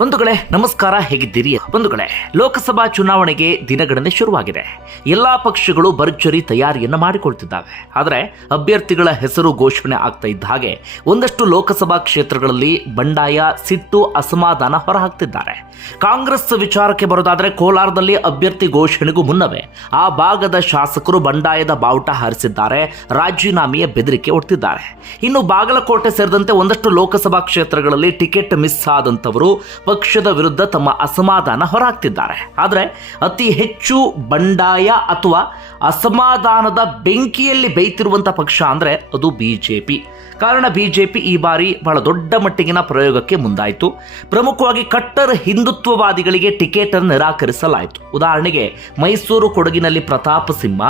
ಬಂಧುಗಳೇ, ನಮಸ್ಕಾರ, ಹೇಗಿದ್ದೀರಿ? ಬಂಧುಗಳೇ, ಲೋಕಸಭಾ ಚುನಾವಣೆಗೆ ದಿನಗಣನೆ ಶುರುವಾಗಿದೆ. ಎಲ್ಲಾ ಪಕ್ಷಗಳು ಭರ್ಜರಿ ತಯಾರಿಯನ್ನ ಮಾಡಿಕೊಳ್ತಿದ್ದಾವೆ. ಆದರೆ ಅಭ್ಯರ್ಥಿಗಳ ಹೆಸರು ಘೋಷಣೆ ಆಗ್ತಾ ಇದ್ದ ಹಾಗೆ ಒಂದಷ್ಟು ಲೋಕಸಭಾ ಕ್ಷೇತ್ರಗಳಲ್ಲಿ ಬಂಡಾಯ, ಸಿಟ್ಟು, ಅಸಮಾಧಾನ ಹೊರಹಾಕ್ತಿದ್ದಾರೆ. ಕಾಂಗ್ರೆಸ್ ವಿಚಾರಕ್ಕೆ ಬರೋದಾದರೆ ಕೋಲಾರದಲ್ಲಿ ಅಭ್ಯರ್ಥಿ ಘೋಷಣೆಗೂ ಮುನ್ನವೇ ಆ ಭಾಗದ ಶಾಸಕರು ಬಂಡಾಯದ ಬಾವುಟ ಹಾರಿಸಿದ್ದಾರೆ, ರಾಜೀನಾಮೆಯ ಬೆದರಿಕೆ ಒಡ್ತಿದ್ದಾರೆ. ಇನ್ನು ಬಾಗಲಕೋಟೆ ಸೇರಿದಂತೆ ಒಂದಷ್ಟು ಲೋಕಸಭಾ ಕ್ಷೇತ್ರಗಳಲ್ಲಿ ಟಿಕೆಟ್ ಮಿಸ್ ಆದಂತವರು ಪಕ್ಷದ ವಿರುದ್ಧ ತಮ್ಮ ಅಸಮಾಧಾನ ಹೊರಹಾಕ್ತಿದ್ದಾರೆ. ಆದರೆ ಅತಿ ಹೆಚ್ಚು ಬಂಡಾಯ ಅಥವಾ ಅಸಮಾಧಾನದ ಬೆಂಕಿಯಲ್ಲಿ ಬೇಯ್ತಿರುವಂಥ ಪಕ್ಷ ಅಂದರೆ ಅದು ಬಿಜೆಪಿ. ಕಾರಣ ಬಿಜೆಪಿ ಈ ಬಾರಿ ಬಹಳ ದೊಡ್ಡ ಮಟ್ಟಿಗಿನ ಪ್ರಯೋಗಕ್ಕೆ ಮುಂದಾಯಿತು. ಪ್ರಮುಖವಾಗಿ ಕಟ್ಟರ್ ಹಿಂದುತ್ವವಾದಿಗಳಿಗೆ ಟಿಕೆಟ್ ಅನ್ನು ನಿರಾಕರಿಸಲಾಯಿತು. ಉದಾಹರಣೆಗೆ ಮೈಸೂರು ಕೊಡಗಿನಲ್ಲಿ ಪ್ರತಾಪ್ ಸಿಂಹ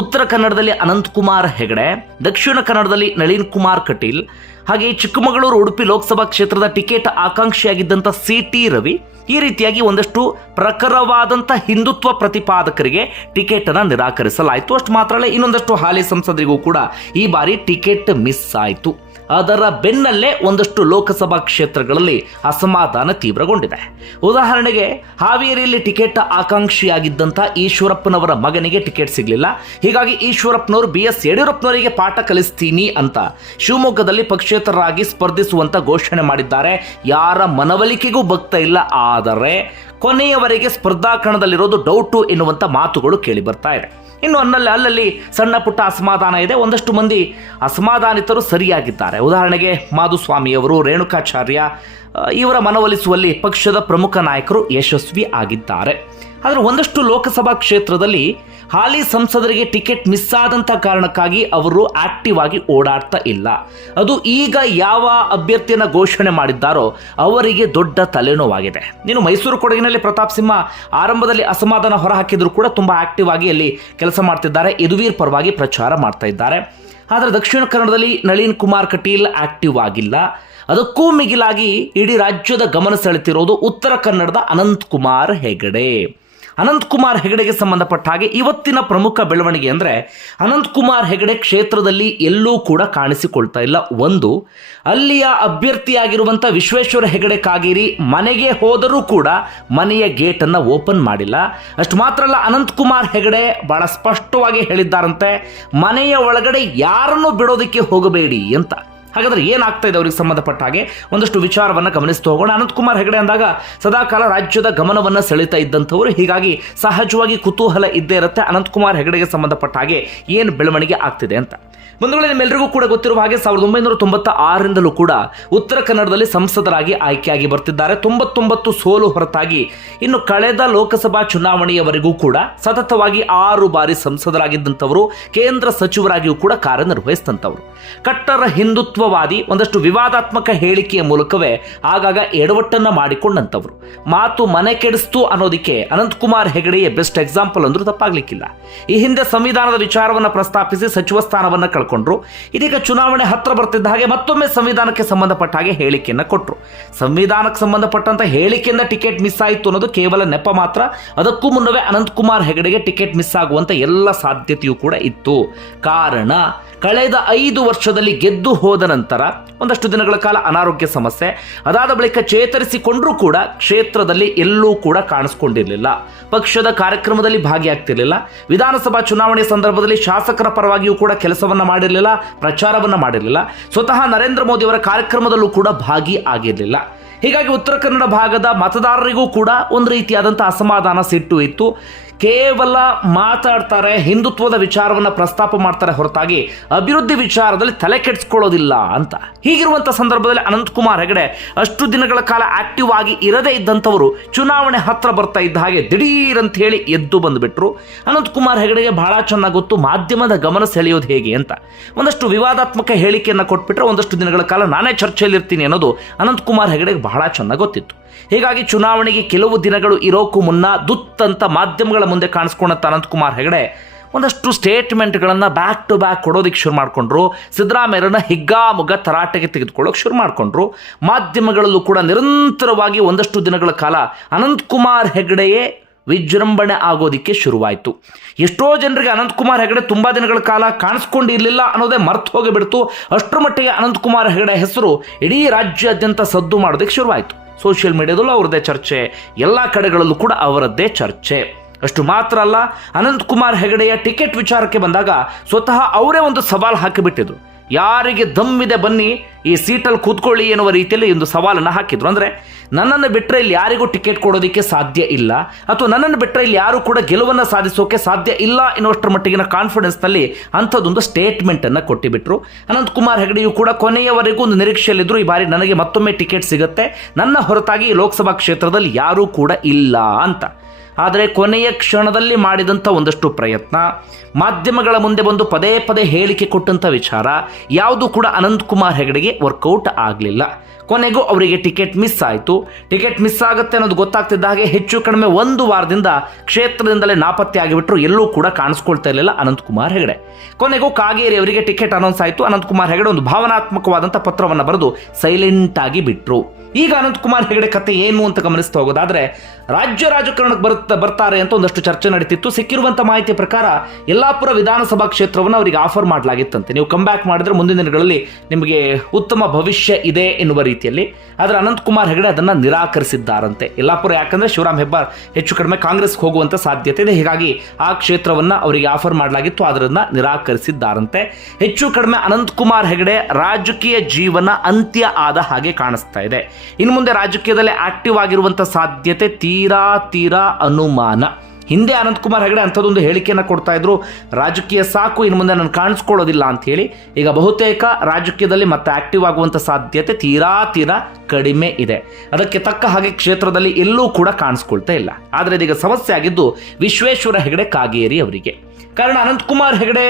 ಉತ್ತರ ಕನ್ನಡದಲ್ಲಿ ಅನಂತಕುಮಾರ್ ಹೆಗಡೆ, ದಕ್ಷಿಣ ಕನ್ನಡದಲ್ಲಿ ನಳಿನ್ ಕುಮಾರ್ ಕಟೀಲ್, ಹಾಗೆ ಚಿಕ್ಕಮಗಳೂರು, ಉಡುಪಿ ಲೋಕಸಭಾ ಕ್ಷೇತ್ರದ ಟಿಕೆಟ್ ಆಕಾಂಕ್ಷಿಯಾಗಿದ್ದಂಥ ಸಿ ಟಿ ರವಿ ಈ ರೀತಿಯಾಗಿ ಒಂದಷ್ಟು ಪ್ರಖರವಾದಂಥ ಹಿಂದುತ್ವ ಪ್ರತಿಪಾದಕರಿಗೆ ಟಿಕೆಟನ್ನು ನಿರಾಕರಿಸಲಾಯಿತು. ಅಷ್ಟು ಮಾತ್ರ ಇನ್ನೊಂದಷ್ಟು ಹಾಲಿ ಸಂಸದರಿಗೂ ಕೂಡ ಈ ಬಾರಿ ಟಿಕೆಟ್ ಮಿಸ್ ಆಯಿತು. ಅದರ ಬೆನ್ನಲ್ಲೇ ಒಂದಷ್ಟು ಲೋಕಸಭಾ ಕ್ಷೇತ್ರಗಳಲ್ಲಿ ಅಸಮಾಧಾನ ತೀವ್ರಗೊಂಡಿದೆ. ಉದಾಹರಣೆಗೆ, ಹಾವೇರಿಯಲ್ಲಿ ಟಿಕೆಟ್ ಆಕಾಂಕ್ಷಿಯಾಗಿದ್ದಂಥ ಈಶ್ವರಪ್ಪನವರ ಮಗನಿಗೆ ಟಿಕೆಟ್ ಸಿಗಲಿಲ್ಲ. ಹೀಗಾಗಿ ಈಶ್ವರಪ್ಪನವರು ಬಿ ಎಸ್ ಯಡಿಯೂರಪ್ಪನವರಿಗೆ ಪಾಠ ಕಲಿಸ್ತೀನಿ ಅಂತ ಶಿವಮೊಗ್ಗದಲ್ಲಿ ಪಕ್ಷೇತರರಾಗಿ ಸ್ಪರ್ಧಿಸುವಂತ ಘೋಷಣೆ ಮಾಡಿದ್ದಾರೆ. ಯಾರ ಮನವೊಲಿಕೆಗೂ ಭಕ್ತ ಇಲ್ಲ, ಆದರೆ ಕೊನೆಯವರೆಗೆ ಸ್ಪರ್ಧಾ ಕಣದಲ್ಲಿರೋದು ಡೌಟು ಎನ್ನುವಂಥ ಮಾತುಗಳು ಕೇಳಿ ಬರ್ತಾ ಇದೆ. ಇನ್ನು ಅನ್ನಲ್ಲಿ ಅಲ್ಲಲ್ಲಿ ಸಣ್ಣ ಪುಟ್ಟ ಅಸಮಾಧಾನ ಇದೆ. ಒಂದಷ್ಟು ಮಂದಿ ಅಸಮಾಧಾನಿತರು ಸರಿಯಾಗಿದ್ದಾರೆ. ಉದಾಹರಣೆಗೆ ಮಾಧುಸ್ವಾಮಿಯವರು ರೇಣುಕಾಚಾರ್ಯ ಇವರ ಮನವೊಲಿಸುವಲ್ಲಿ ಪಕ್ಷದ ಪ್ರಮುಖ ನಾಯಕರು ಯಶಸ್ವಿ ಆಗಿದ್ದಾರೆ. ಆದರೆ ಒಂದಷ್ಟು ಲೋಕಸಭಾ ಕ್ಷೇತ್ರದಲ್ಲಿ ಹಾಲಿ ಸಂಸದರಿಗೆ ಟಿಕೆಟ್ ಮಿಸ್ ಆದಂಥ ಕಾರಣಕ್ಕಾಗಿ ಅವರು ಆಕ್ಟಿವ್ ಆಗಿ ಓಡಾಡ್ತಾ ಇಲ್ಲ. ಅದು ಈಗ ಯಾವ ಅಭ್ಯರ್ಥಿಯನ್ನು ಘೋಷಣೆ ಮಾಡಿದ್ದಾರೋ ಅವರಿಗೆ ದೊಡ್ಡ ತಲೆನೋವಾಗಿದೆ. ನೀನು ಮೈಸೂರು ಕೊಡಗಿನಲ್ಲಿ ಪ್ರತಾಪ್ ಸಿಂಹ ಆರಂಭದಲ್ಲಿ ಅಸಮಾಧಾನ ಹೊರಹಾಕಿದ್ರು ಕೂಡ ತುಂಬ ಆಕ್ಟಿವ್ ಆಗಿ ಅಲ್ಲಿ ಕೆಲಸ ಮಾಡ್ತಿದ್ದಾರೆ. ಯದುವೀರ್ ಪರವಾಗಿ ಪ್ರಚಾರ ಮಾಡ್ತಾ ಇದ್ದಾರೆ. ಆದರೆ ದಕ್ಷಿಣ ಕನ್ನಡದಲ್ಲಿ ನಳಿನ್ ಕುಮಾರ್ ಕಟೀಲ್ ಆಕ್ಟಿವ್ ಆಗಿಲ್ಲ. ಅದಕ್ಕೂ ಮಿಗಿಲಾಗಿ ಇಡೀ ರಾಜ್ಯದ ಗಮನ ಸೆಳೆತಿರೋದು ಉತ್ತರ ಕನ್ನಡದ ಅನಂತ್ ಕುಮಾರ್ ಹೆಗಡೆ. ಅನಂತ್ ಕುಮಾರ್ ಹೆಗಡೆಗೆ ಸಂಬಂಧಪಟ್ಟ ಹಾಗೆ ಇವತ್ತಿನ ಪ್ರಮುಖ ಬೆಳವಣಿಗೆ ಅಂದರೆ ಅನಂತ್ ಕುಮಾರ್ ಹೆಗಡೆ ಕ್ಷೇತ್ರದಲ್ಲಿ ಎಲ್ಲೂ ಕೂಡ ಕಾಣಿಸಿಕೊಳ್ತಾ ಇಲ್ಲ. ಒಂದು, ಅಲ್ಲಿಯ ಅಭ್ಯರ್ಥಿಯಾಗಿರುವಂಥ ವಿಶ್ವೇಶ್ವರ ಹೆಗಡೆ ಕಾಗೇರಿ ಮನೆಗೆ ಹೋದರೂ ಕೂಡ ಮನೆಯ ಗೇಟನ್ನು ಓಪನ್ ಮಾಡಿಲ್ಲ. ಅಷ್ಟು ಮಾತ್ರ ಅಲ್ಲ ಅನಂತ್ ಕುಮಾರ್ ಹೆಗಡೆ ಭಾಳ ಸ್ಪಷ್ಟವಾಗಿ ಹೇಳಿದ್ದಾರಂತೆ, ಮನೆಯ ಒಳಗಡೆ ಯಾರನ್ನು ಬಿಡೋದಕ್ಕೆ ಹೋಗಬೇಡಿ ಅಂತ. ಹಾಗಾದ್ರೆ ಏನಾಗ್ತಾ ಇದೆ ಅವರಿಗೆ ಸಂಬಂಧಪಟ್ಟ ಹಾಗೆ? ಒಂದಷ್ಟು ವಿಚಾರವನ್ನು ಗಮನಿಸ್ತಾ ಹೋಗೋಣ. ಅನಂತಕುಮಾರ್ ಹೆಗಡೆ ಅಂದಾಗ, ಸದಾಕಾಲ ರಾಜ್ಯದ ಗಮನವನ್ನು ಸೆಳೀತಾ ಇದ್ದಂಥವರು, ಹೀಗಾಗಿ ಸಹಜವಾಗಿ ಕುತೂಹಲ ಇದ್ದೇ ಇರುತ್ತೆ ಅನಂತಕುಮಾರ್ ಹೆಗಡೆಗೆ ಸಂಬಂಧಪಟ್ಟ ಹಾಗೆ ಏನು ಬೆಳವಣಿಗೆ ಆಗ್ತಿದೆ ಅಂತ. ಬಂಧುಗಳೇ ನಿಮ್ಮೆಲ್ಲರಿಗೂ ಕೂಡ ಗೊತ್ತಿರುವ ಹಾಗೆ ಸಾವಿರದ ಒಂಬೈನೂರ ತೊಂಬತ್ತ ಆರರಿಂದಲೂ ಕೂಡ ಉತ್ತರ ಕನ್ನಡದಲ್ಲಿ ಸಂಸದರಾಗಿ ಆಯ್ಕೆಯಾಗಿ ಬರ್ತಿದ್ದಾರೆ. ತೊಂಬತ್ತೊಂಬತ್ತು ಸೋಲು ಹೊರತಾಗಿ ಇನ್ನು ಕಳೆದ ಲೋಕಸಭಾ ಚುನಾವಣೆಯವರೆಗೂ ಕೂಡ ಸತತವಾಗಿ ಆರು ಬಾರಿ ಸಂಸದರಾಗಿದ್ದಂಥವರು, ಕೇಂದ್ರ ಸಚಿವರಾಗಿಯೂ ಕೂಡ ಕಾರ್ಯನಿರ್ವಹಿಸಿದಂಥವರು. ಕಟ್ಟರ ಹಿಂದುತ್ವವಾದಿ, ಒಂದಷ್ಟು ವಿವಾದಾತ್ಮಕ ಹೇಳಿಕೆಯ ಮೂಲಕವೇ ಆಗಾಗ ಎಡವಟ್ಟನ್ನ ಮಾಡಿಕೊಂಡಂಥವ್ರು. ಮಾತು ಮನೆ ಕೆಡಿಸ್ತು ಅನ್ನೋದಕ್ಕೆ ಅನಂತಕುಮಾರ್ ಹೆಗಡೆಯ ಬೆಸ್ಟ್ ಎಕ್ಸಾಂಪಲ್ ಅಂದ್ರೂ ತಪ್ಪಾಗ್ಲಿಕ್ಕಿಲ್ಲ. ಈ ಹಿಂದೆ ಸಂವಿಧಾನದ ವಿಚಾರವನ್ನು ಪ್ರಸ್ತಾಪಿಸಿ ಸಚಿವ ಸ್ಥಾನವನ್ನು ಕಳ್ಕೊಂಡ್ರು. ಇದೀಗ ಚುನಾವಣೆ ಹತ್ರ ಬರ್ತಿದ್ದ ಹಾಗೆ ಮತ್ತೊಮ್ಮೆ ಸಂವಿಧಾನಕ್ಕೆ ಸಂಬಂಧಪಟ್ಟ ಹಾಗೆ ಹೇಳಿಕೆಯನ್ನು ಕೊಟ್ಟರು ಸಂವಿಧಾನಕ್ಕೆ ಸಂಬಂಧಪಟ್ಟಂತ ಹೇಳಿಕೆಯಿಂದ ಟಿಕೆಟ್ ಮಿಸ್ ಆಯಿತು ಅನ್ನೋದು ಕೇವಲ ನೆಪ ಮಾತ್ರ. ಅದಕ್ಕೂ ಮುನ್ನವೇ ಅನಂತಕುಮಾರ್ ಹೆಗಡೆಗೆ ಟಿಕೆಟ್ ಮಿಸ್ ಆಗುವಂತ ಎಲ್ಲ ಸಾಧ್ಯತೆಯೂ ಕೂಡ ಇತ್ತು. ಕಾರಣ, ಕಳೆದ ಐದು ವರ್ಷದಲ್ಲಿ ಗೆದ್ದು ಹೋದ ನಂತರ ಒಂದಷ್ಟು ದಿನಗಳ ಕಾಲ ಅನಾರೋಗ್ಯ ಸಮಸ್ಯೆ. ಅದಾದ ಬಳಿಕ ಚೇತರಿಸಿಕೊಂಡ್ರೂ ಕೂಡ ಕ್ಷೇತ್ರದಲ್ಲಿ ಎಲ್ಲೂ ಕೂಡ ಕಾಣಿಸ್ಕೊಂಡಿರಲಿಲ್ಲ. ಪಕ್ಷದ ಕಾರ್ಯಕ್ರಮದಲ್ಲಿ ಭಾಗಿಯಾಗ್ತಿರಲಿಲ್ಲ. ವಿಧಾನಸಭಾ ಚುನಾವಣೆ ಸಂದರ್ಭದಲ್ಲಿ ಶಾಸಕರ ಪರವಾಗಿಯೂ ಕೂಡ ಕೆಲಸವನ್ನ ಮಾಡಿರಲಿಲ್ಲ, ಪ್ರಚಾರವನ್ನು ಮಾಡಿರಲಿಲ್ಲ. ಸ್ವತಃ ನರೇಂದ್ರ ಮೋದಿ ಅವರ ಕಾರ್ಯಕ್ರಮದಲ್ಲೂ ಕೂಡ ಭಾಗಿ ಆಗಿರಲಿಲ್ಲ. ಹೀಗಾಗಿ ಉತ್ತರ ಕನ್ನಡ ಭಾಗದ ಮತದಾರರಿಗೂ ಕೂಡ ಒಂದು ರೀತಿಯಾದಂಥ ಅಸಮಾಧಾನ ಸಿಟ್ಟು ಇತ್ತು. ಕೇವಲ ಮಾತಾಡ್ತಾರೆ, ಹಿಂದುತ್ವದ ವಿಚಾರವನ್ನು ಪ್ರಸ್ತಾಪ ಮಾಡ್ತಾರೆ ಹೊರತಾಗಿ ಅಭಿವೃದ್ಧಿ ವಿಚಾರದಲ್ಲಿ ತಲೆ ಕೆಡಿಸ್ಕೊಳ್ಳೋದಿಲ್ಲ ಅಂತ. ಹೀಗಿರುವಂಥ ಸಂದರ್ಭದಲ್ಲಿ ಅನಂತಕುಮಾರ್ ಹೆಗಡೆ ಅಷ್ಟು ದಿನಗಳ ಕಾಲ ಆಕ್ಟಿವ್ ಆಗಿ ಇರದೇ ಇದ್ದಂಥವರು ಚುನಾವಣೆ ಹತ್ರ ಬರ್ತಾ ಇದ್ದ ಹಾಗೆ ದಿಢೀರ್ ಅಂತ ಹೇಳಿ ಎದ್ದು ಬಂದುಬಿಟ್ರು. ಅನಂತಕುಮಾರ್ ಹೆಗಡೆಗೆ ಬಹಳ ಚೆನ್ನಾಗಿ ಗೊತ್ತು ಮಾಧ್ಯಮದ ಗಮನ ಸೆಳೆಯೋದು ಹೇಗೆ ಅಂತ. ಒಂದಷ್ಟು ವಿವಾದಾತ್ಮಕ ಹೇಳಿಕೆಯನ್ನು ಕೊಟ್ಬಿಟ್ರೆ ಒಂದಷ್ಟು ದಿನಗಳ ಕಾಲ ನಾನೇ ಚರ್ಚೆಯಲ್ಲಿರ್ತೀನಿ ಅನ್ನೋದು ಅನಂತಕುಮಾರ್ ಹೆಗಡೆಗೆ ಬಹಳ ಚೆನ್ನಾಗಿ ಗೊತ್ತಿತ್ತು. ಹೀಗಾಗಿ ಚುನಾವಣೆಗೆ ಕೆಲವು ದಿನಗಳು ಇರೋಕ್ಕೂ ಮುನ್ನ ದುತ್ತಂತ ಮಾಧ್ಯಮಗಳ ಮುಂದೆ ಕಾಣಿಸ್ಕೊಂಡಂತ ಅನಂತಕುಮಾರ್ ಹೆಗಡೆ ಒಂದಷ್ಟು ಸ್ಟೇಟ್ಮೆಂಟ್ಗಳನ್ನು ಬ್ಯಾಕ್ ಟು ಬ್ಯಾಕ್ ಕೊಡೋದಕ್ಕೆ ಶುರು ಮಾಡಿಕೊಂಡ್ರು. ಸಿದ್ದರಾಮಯ್ಯರನ್ನ ಹಿಗ್ಗಾಮುಗ್ಗ ತರಾಟೆಗೆ ತೆಗೆದುಕೊಳ್ಳೋಕೆ ಶುರು ಮಾಡಿಕೊಂಡ್ರು. ಮಾಧ್ಯಮಗಳಲ್ಲೂ ಕೂಡ ನಿರಂತರವಾಗಿ ಒಂದಷ್ಟು ದಿನಗಳ ಕಾಲ ಅನಂತಕುಮಾರ್ ಹೆಗಡೆಯೇ ವಿಜೃಂಭಣೆ ಆಗೋದಿಕ್ಕೆ ಶುರುವಾಯಿತು. ಎಷ್ಟೋ ಜನರಿಗೆ ಅನಂತಕುಮಾರ್ ಹೆಗಡೆ ತುಂಬ ದಿನಗಳ ಕಾಲ ಕಾಣಿಸ್ಕೊಂಡಿರಲಿಲ್ಲ ಅನ್ನೋದೇ ಮರ್ತು ಹೋಗಿಬಿಡ್ತು. ಅಷ್ಟರ ಮಟ್ಟಿಗೆ ಅನಂತಕುಮಾರ್ ಹೆಗಡೆ ಹೆಸರು ಇಡೀ ರಾಜ್ಯಾದ್ಯಂತ ಸದ್ದು ಮಾಡೋದಕ್ಕೆ ಶುರುವಾಯಿತು. ಸೋಷಿಯಲ್ ಮೀಡಿಯಾದಲ್ಲೂ ಅವ್ರದ್ದೇ ಚರ್ಚೆ, ಎಲ್ಲ ಕಡೆಗಳಲ್ಲೂ ಕೂಡ ಅವರದ್ದೇ ಚರ್ಚೆ. ಅಷ್ಟು ಮಾತ್ರ ಅಲ್ಲ ಅನಂತಕುಮಾರ್ ಹೆಗಡೆಯ ಟಿಕೆಟ್ ವಿಚಾರಕ್ಕೆ ಬಂದಾಗ ಸ್ವತಃ ಅವರೇ ಒಂದು ಸವಾಲು ಹಾಕಿಬಿಟ್ಟಿದ್ರು. ಯಾರಿಗೆ ದಮ್ಮಿದೆ ಬನ್ನಿ, ಈ ಸೀಟಲ್ಲಿ ಕೂತ್ಕೊಳ್ಳಿ ಎನ್ನುವ ರೀತಿಯಲ್ಲಿ ಒಂದು ಸವಾಲನ್ನು ಹಾಕಿದ್ರು. ಅಂದರೆ ನನ್ನನ್ನು ಬಿಟ್ಟರೆ ಇಲ್ಲಿ ಯಾರಿಗೂ ಟಿಕೆಟ್ ಕೊಡೋದಕ್ಕೆ ಸಾಧ್ಯ ಇಲ್ಲ, ಅಥವಾ ನನ್ನನ್ನು ಬಿಟ್ಟರೆ ಇಲ್ಲಿ ಯಾರು ಕೂಡ ಗೆಲುವನ್ನು ಸಾಧಿಸೋಕೆ ಸಾಧ್ಯ ಇಲ್ಲ ಎನ್ನುವಷ್ಟರ ಮಟ್ಟಿಗಿನ ಕಾನ್ಫಿಡೆನ್ಸ್ನಲ್ಲಿ ಅಂಥದ್ದೊಂದು ಸ್ಟೇಟ್ಮೆಂಟನ್ನು ಕೊಟ್ಟಿಬಿಟ್ರು. ಅನಂತಕುಮಾರ್ ಹೆಗಡೆಯು ಕೂಡ ಕೊನೆಯವರೆಗೂ ಒಂದು ನಿರೀಕ್ಷೆಯಲ್ಲಿದ್ದರು ಈ ಬಾರಿ ನನಗೆ ಮತ್ತೊಮ್ಮೆ ಟಿಕೆಟ್ ಸಿಗುತ್ತೆ, ನನ್ನ ಹೊರತಾಗಿ ಲೋಕಸಭಾ ಕ್ಷೇತ್ರದಲ್ಲಿ ಯಾರೂ ಕೂಡ ಇಲ್ಲ ಅಂತ. ಆದರೆ ಕೊನೆಯ ಕ್ಷಣದಲ್ಲಿ ಮಾಡಿದಂಥ ಒಂದಷ್ಟು ಪ್ರಯತ್ನ. ಮಾಧ್ಯಮಗಳ ಮುಂದೆ ಬಂದು ಪದೇ ಪದೇ ಹೇಳಿಕೆ ಕೊಟ್ಟಂಥ ವಿಚಾರ. ಯಾವುದು ಕೂಡ ಅನಂತಕುಮಾರ್ ಹೆಗಡೆಗೆ ವರ್ಕೌಟ್ ಆಗಲಿಲ್ಲ. ಕೊನೆಗೂ ಅವರಿಗೆ ಟಿಕೆಟ್ ಮಿಸ್ ಆಯಿತು. ಟಿಕೆಟ್ ಮಿಸ್ ಆಗುತ್ತೆ ಅನ್ನೋದು ಗೊತ್ತಾಗ್ತಿದ್ದ ಹಾಗೆ ಹೆಚ್ಚು ಕಡಿಮೆ ಒಂದು ವಾರದಿಂದ ಕ್ಷೇತ್ರದಿಂದಲೇ ನಾಪತ್ತೆ ಆಗಿಬಿಟ್ರು ಎಲ್ಲೂ ಕೂಡ ಕಾಣಿಸ್ಕೊಳ್ತಾ ಇರಲಿಲ್ಲ ಅನಂತಕುಮಾರ್ ಹೆಗಡೆ. ಕೊನೆಗೂ ಕಾಗೇರಿ ಅವರಿಗೆ ಟಿಕೆಟ್ ಅನೌನ್ಸ್ ಆಯಿತು. ಅನಂತಕುಮಾರ್ ಹೆಗಡೆ ಒಂದು ಭಾವನಾತ್ಮಕವಾದಂಥ ಪತ್ರವನ್ನು ಬರೆದು ಸೈಲೆಂಟ್ ಆಗಿ ಬಿಟ್ಟರು ಈಗ ಅನಂತಕುಮಾರ್ ಹೆಗಡೆ ಕತೆ ಏನು ಅಂತ ಗಮನಿಸ್ತಾ ಹೋಗೋದಾದ್ರೆ, ರಾಜ್ಯ ರಾಜಕಾರಣಕ್ಕೆ ಬರುತ್ತ ಬರ್ತಾರೆ ಅಂತ ಒಂದಷ್ಟು ಚರ್ಚೆ ನಡೀತಿತ್ತು. ಸಿಕ್ಕಿರುವಂಥ ಮಾಹಿತಿ ಪ್ರಕಾರ ಯಲ್ಲಾಪುರ ವಿಧಾನಸಭಾ ಕ್ಷೇತ್ರವನ್ನು ಅವರಿಗೆ ಆಫರ್ ಮಾಡಲಾಗಿತ್ತಂತೆ. ನೀವು ಕಮ್ ಬ್ಯಾಕ್ ಮಾಡಿದ್ರೆ ಮುಂದಿನ ದಿನಗಳಲ್ಲಿ ನಿಮಗೆ ಉತ್ತಮ ಭವಿಷ್ಯ ಇದೆ ಎನ್ನುವ ರೀತಿಯಲ್ಲಿ. ಆದರೆ ಅನಂತಕುಮಾರ್ ಹೆಗಡೆ ಅದನ್ನು ನಿರಾಕರಿಸಿದ್ದಾರಂತೆ. ಯಲ್ಲಾಪುರ ಯಾಕಂದರೆ ಶಿವರಾಮ್ ಹೆಬ್ಬಾರ್ ಹೆಚ್ಚು ಕಡಿಮೆ ಕಾಂಗ್ರೆಸ್ಗೆ ಹೋಗುವಂಥ ಸಾಧ್ಯತೆ ಇದೆ. ಹೀಗಾಗಿ ಆ ಕ್ಷೇತ್ರವನ್ನು ಅವರಿಗೆ ಆಫರ್ ಮಾಡಲಾಗಿತ್ತು ಅದರನ್ನು ನಿರಾಕರಿಸಿದ್ದಾರಂತೆ. ಹೆಚ್ಚು ಕಡಿಮೆ ಅನಂತಕುಮಾರ್ ಹೆಗಡೆ ರಾಜಕೀಯ ಜೀವನ ಅಂತ್ಯ ಆದ ಹಾಗೆ ಕಾಣಿಸ್ತಾ ಇದೆ. ಇನ್ನು ಮುಂದೆ ರಾಜಕೀಯದಲ್ಲಿ ಆಕ್ಟಿವ್ ಆಗಿರುವಂಥ ಸಾಧ್ಯತೆ, ತೀರಾ ತೀರಾ ಅನುಮಾನ. ಹಿಂದೆ ಅನಂತಕುಮಾರ್ ಹೆಗಡೆ ಅಂಥದ್ದೊಂದು ಹೇಳಿಕೆಯನ್ನು ಕೊಡ್ತಾ ಇದ್ರು. ರಾಜಕೀಯ ಸಾಕು, ಇನ್ನು ಮುಂದೆ ನಾನು ಕಾಣಿಸ್ಕೊಳ್ಳೋದಿಲ್ಲ ಅಂತ ಹೇಳಿ. ಈಗ ಬಹುತೇಕ ರಾಜಕೀಯದಲ್ಲಿ ಮತ್ತೆ ಆಕ್ಟಿವ್ ಆಗುವಂಥ ಸಾಧ್ಯತೆ ತೀರಾ ತೀರಾ ಕಡಿಮೆ ಇದೆ. ಅದಕ್ಕೆ ತಕ್ಕ ಹಾಗೆ ಕ್ಷೇತ್ರದಲ್ಲಿ ಎಲ್ಲೂ ಕೂಡ ಕಾಣಿಸ್ಕೊಳ್ತಾ ಇಲ್ಲ. ಆದರೆ ಇದೀಗ ಸಮಸ್ಯೆ ಆಗಿದ್ದು ವಿಶ್ವೇಶ್ವರ ಹೆಗಡೆ ಕಾಗೇರಿ ಅವರಿಗೆ. ಕಾರಣ ಅನಂತಕುಮಾರ್ ಹೆಗಡೆ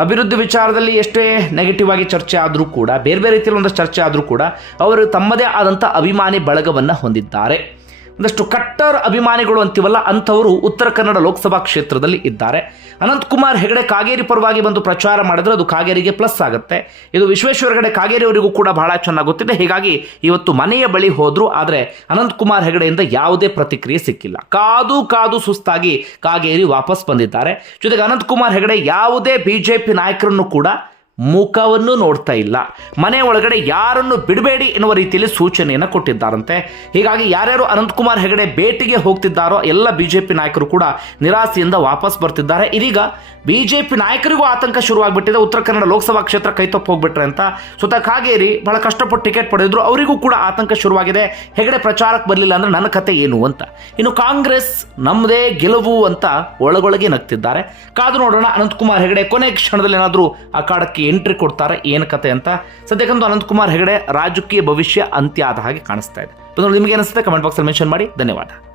ಅಭಿವೃದ್ಧಿ ವಿಚಾರದಲ್ಲಿ ಎಷ್ಟೇ ನೆಗೆಟಿವ್ ಆಗಿ ಚರ್ಚೆ ಆದರೂ ಕೂಡ ಬೇರೆ ಬೇರೆ ರೀತಿಯಲ್ಲಿ ಒಂದಷ್ಟು ಚರ್ಚೆ ಆದರೂ ಕೂಡ, ಅವರು ತಮ್ಮದೇ ಆದಂಥ ಅಭಿಮಾನಿ ಬಳಗವನ್ನು ಹೊಂದಿದ್ದಾರೆ. ಒಂದಷ್ಟು ಕಟ್ಟರ್ ಅಭಿಮಾನಿಗಳು ಅಂತೀವಲ್ಲ, ಅಂಥವರು ಉತ್ತರ ಕನ್ನಡ ಲೋಕಸಭಾ ಕ್ಷೇತ್ರದಲ್ಲಿ ಇದ್ದಾರೆ. ಅನಂತಕುಮಾರ್ ಹೆಗಡೆ ಕಾಗೇರಿ ಪರವಾಗಿ ಬಂದು ಪ್ರಚಾರ ಮಾಡಿದ್ರೆ ಅದು ಕಾಗೇರಿಗೆ ಪ್ಲಸ್ ಆಗುತ್ತೆ. ಇದು ವಿಶ್ವೇಶ್ವರ ಹೆಗಡೆ ಕಾಗೇರಿ ಅವರಿಗೂ ಕೂಡ ಬಹಳ ಚೆನ್ನಾಗಿ ಗೊತ್ತಿದೆ. ಹೀಗಾಗಿ ಇವತ್ತು ಮನೆಯ ಬಳಿ ಹೋದ್ರು, ಆದರೆ ಅನಂತಕುಮಾರ್ ಹೆಗಡೆಯಿಂದ ಯಾವುದೇ ಪ್ರತಿಕ್ರಿಯೆ ಸಿಕ್ಕಿಲ್ಲ. ಕಾದು ಕಾದು ಸುಸ್ತಾಗಿ ಕಾಗೇರಿ ವಾಪಸ್ ಬಂದಿದ್ದಾರೆ. ಜೊತೆಗೆ ಅನಂತಕುಮಾರ್ ಹೆಗಡೆ ಯಾವುದೇ ಬಿಜೆಪಿ ನಾಯಕರನ್ನು ಕೂಡ ಮುಖವನ್ನು ನೋಡ್ತಾ ಇಲ್ಲ. ಮನೆ ಒಳಗಡೆ ಯಾರನ್ನು ಬಿಡಬೇಡಿ ಎನ್ನುವ ರೀತಿಯಲ್ಲಿ ಸೂಚನೆಯನ್ನು ಕೊಟ್ಟಿದ್ದಾರಂತೆ. ಹೀಗಾಗಿ ಯಾರ್ಯಾರು ಅನಂತಕುಮಾರ್ ಹೆಗಡೆ ಭೇಟಿಗೆ ಹೋಗ್ತಿದ್ದಾರೋ ಎಲ್ಲ ಬಿಜೆಪಿ ನಾಯಕರು ಕೂಡ ನಿರಾಸೆಯಿಂದ ವಾಪಸ್ ಬರ್ತಿದ್ದಾರೆ. ಇದೀಗ ಬಿಜೆಪಿ ನಾಯಕರಿಗೂ ಆತಂಕ ಶುರುವಾಗ್ಬಿಟ್ಟಿದೆ. ಉತ್ತರ ಕನ್ನಡ ಲೋಕಸಭಾ ಕ್ಷೇತ್ರ ಕೈತಪ್ಪು ಹೋಗ್ಬಿಟ್ರೆ ಅಂತ. ಸ್ವತಃ ಕಾಗೇರಿ ಬಹಳ ಕಷ್ಟಪಟ್ಟು ಟಿಕೆಟ್ ಪಡೆದಿದ್ರು. ಅವರಿಗೂ ಕೂಡ ಆತಂಕ ಶುರುವಾಗಿದೆ. ಹೆಗಡೆ ಪ್ರಚಾರಕ್ಕೆ ಬರಲಿಲ್ಲ ಅಂದ್ರೆ ನನ್ನ ಕತೆ ಏನು ಅಂತ. ಇನ್ನು ಕಾಂಗ್ರೆಸ್ ನಮ್ಮದೇ ಗೆಲುವು ಅಂತ ಒಳಗೊಳಗೆ ನಗ್ತಿದ್ದಾರೆ. ಕಾದು ನೋಡೋಣ ಅನಂತಕುಮಾರ್ ಹೆಗಡೆ ಕೊನೆ ಕ್ಷಣದಲ್ಲಿ ಏನಾದರೂ ಅಖಾಡಕ್ಕೆ ಎಂಟ್ರಿ ಕೊಡ್ತಾರೆ ಏನು ಕತೆ ಅಂತ. ಸದ್ಯಕ್ಕಂತೂ ಅನಂತಕುಮಾರ್ ಹೆಗಡೆ ರಾಜಕೀಯ ಭವಿಷ್ಯ ಅಂತ್ಯ ಆದ ಹಾಗೆ ಕಾಣಿಸ್ತಾ ಇದೆ. ನಿಮಗೆ ಅನಿಸುತ್ತೆ? ಕಮೆಂಟ್ ಬಾಕ್ಸಲ್ಲಿ ಮೆನ್ಷನ್ ಮಾಡಿ. ಧನ್ಯವಾದ.